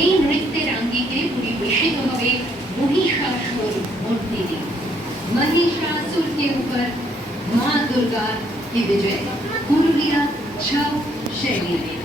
এই নৃত্যের আঙ্গিকে পরিবেশিত হবে महिषासुर मूर्ति। महिषासुर के ऊपर माँ दुर्गा की विजय पुरुलिया छाव शैली में।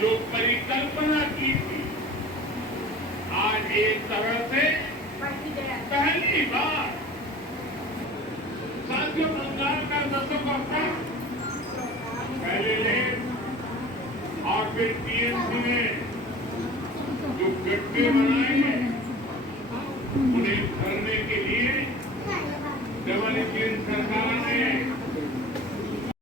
जो परिकल्पना की थी, आज एक तरह से पहली बार साथियों बंगाल का दशकों का पहले लेन और फिर टीएमसी ने जो गट्टे